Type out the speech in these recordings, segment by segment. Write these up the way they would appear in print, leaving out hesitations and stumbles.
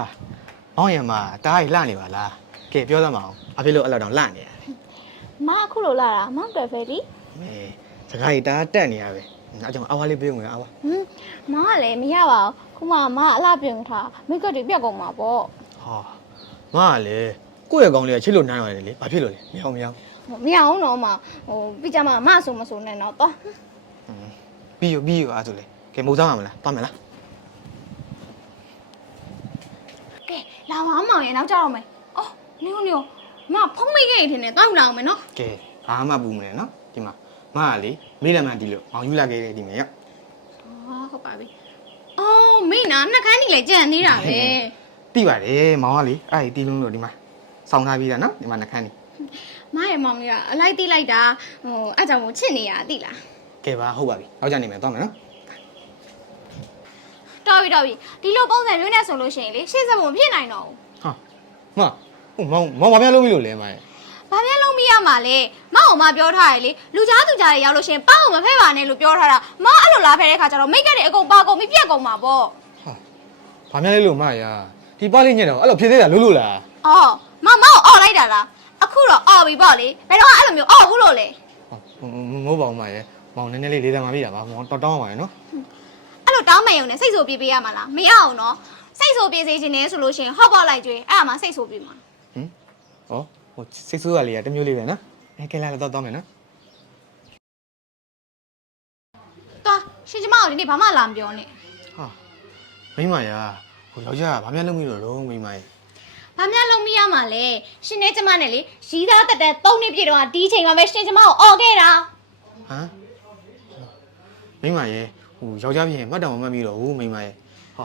ဟာမောင်ရမတားရီလှနေပါလားကဲပြောသမောင်ဘာဖြစ်လို့အဲ့လောက်တောင်လှနေရလဲ မအခုလိုလာတာမောင်တွေ့ဖဲလीအေးစကားကြီးတားတက်နေရပဲအဲ့ကြောင့်အဝါလေးပေးဝင်အဝါ မောင်ကလည်းမရပါဘူးခုမှမအလှပြုံထားမိတ်ကပ်တွေပြက်ကုန်မှာပေါ့ ဟာငါကလေကိုယ့်ရဲ့ကောင်းလေးကချစ်လို့နှမ်းရတယ်လေဘာဖြစ်လို့လဲမရအောင် မရအောင်တော့မပြီးကြမှာမဆိုမဆိုနဲ့တော့တော့ ပြီးရောအားဆိုလေကဲမိုးစားမှာမလားသွားမယ်လား ကဲလာပါမောင်ရဲ့နောက်ကြတော့မယ်အော်နေမဖုံးမိခဲ့ရင်ထင်တယ်တောင်းလာအောင်မယ်နော် ကဲဘာမှပူမလဲနော်ဒီမှာငါကလေမေးလက်မှန်တီးလို့မောင်ယူလာခဲ့တယ်ဒီမှာရောက် ဟုတ်ပါပြီအော်မင်းနာနှက်ခမ်းနေလေကြံသေးတာပဲ တိပါတယ်မောင်ကလေအဲ့ဒီတီးလုံးလို့ဒီမှာစောင်းထားပြီးသားနော်ဒီမှာနှခမ်းနေ မရဲ့မောင်ကြီးကအလိုက်တိလိုက်တာအဲ့ကြောင့်ချစ်နေရသိလား ကဲပါဟုတ်ပါပြီနောက်ကြနေမယ်သွားမယ်နော် တော်ပြီဒီလိုပုံစံမျိုးနဲ့ဆိုလို့ရှိရင်လေရှေ့ဆက်ဖို့မဖြစ်နိုင်တော့ဘူး ဟာမောင်ဘာများလုပ်ပြီးလို့လဲမရဲ့ ဘာပြန်လုံးမရမှာလဲမောင်ကမပြောထားရလေလူကြားသူကြားတွေရောက်လို့ရှင်ပေါအောင်မဖဲပါနဲ့လို့ပြောထားတာမောင်အဲ့လိုလာဖဲတဲ့ခါကျတော့မိတ်ကက်တွေအကုန်ပါကုန်ပြီးပြက်ကုန်မှာပေါ့ ဟာဘာများလဲလို့မရဒီပါလေးညက်တော့အဲ့လိုဖြစ်သေးတာလို့လား အော်မောင်အော်လိုက်တာလားအခုတော့အော်ပြီပေါ့လေဘယ်တော့အဲ့လိုမျိုးအော်ဘူးလို့လေ မဟုတ်ပါဘူးမရဲ့မောင်နည်းနည်းလေးလေးတမ်းမပြီးတာပါမောင်တော်တောင်းပါရနော် အဲ့လိုတောင်းမယုံနဲ့စိတ်ဆိုပြေးပေးရမှာလားမရအောင်နော်စိတ်ဆိုပြေးစေခြင်းနဲ့ဆိုလို့ရှင်ဟော့ပေါ့လိုက်ကြွေးအဲ့ဒါမှစိတ်ဆိုပြေးမှာ ဟိုစိတ်ဆိုးကလေးကတမျိုးလေးပဲနော်ကဲလာတော့တောင်းမယ်နော် သွားရှင်ကျမတို့ဒီနေ့ဘာမှလာမပြောနဲ့ ဟာမိမရဟိုယောက်ျားကဘာများလုပ်ပြီးတော့မိမရဲ့ ဘာများလုံးမရမှာလဲရှင်နဲ့ကျမနဲ့လေရီးသားတက်တက်3နှစ်ပြည့်တော့ဒီချိန်မှာပဲရှင်ကျမကိုအော်ခဲ့တာ ဟမ်မိမရဲ့ဟိုယောက်ျားပြင်မှတ်တောင်မမှတ်ပြီးတော့မိမရဲ့ဟာ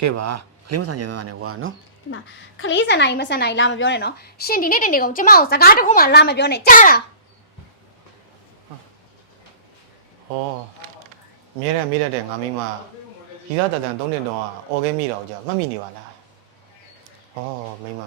ကဲပါကလေးမဆန်ကြတော့နဲ့ကွာနော် ဒီမှာခလေးစံနိုင်မစံနိုင်လာမပြောနဲ့နော်ရှင်ဒီနေ့တင်နေကုန်ကျမကိုစကားတစ်ခုမှလာမပြောနဲ့ကြားလား ဟောအမြဲတမ်းမေးတတ်တဲ့ငါမိမရီးသားတန်3နှစ်တော့အော်ခဲ့မိတော့ကြာမှတ်မိနေပါလားဟောမိမ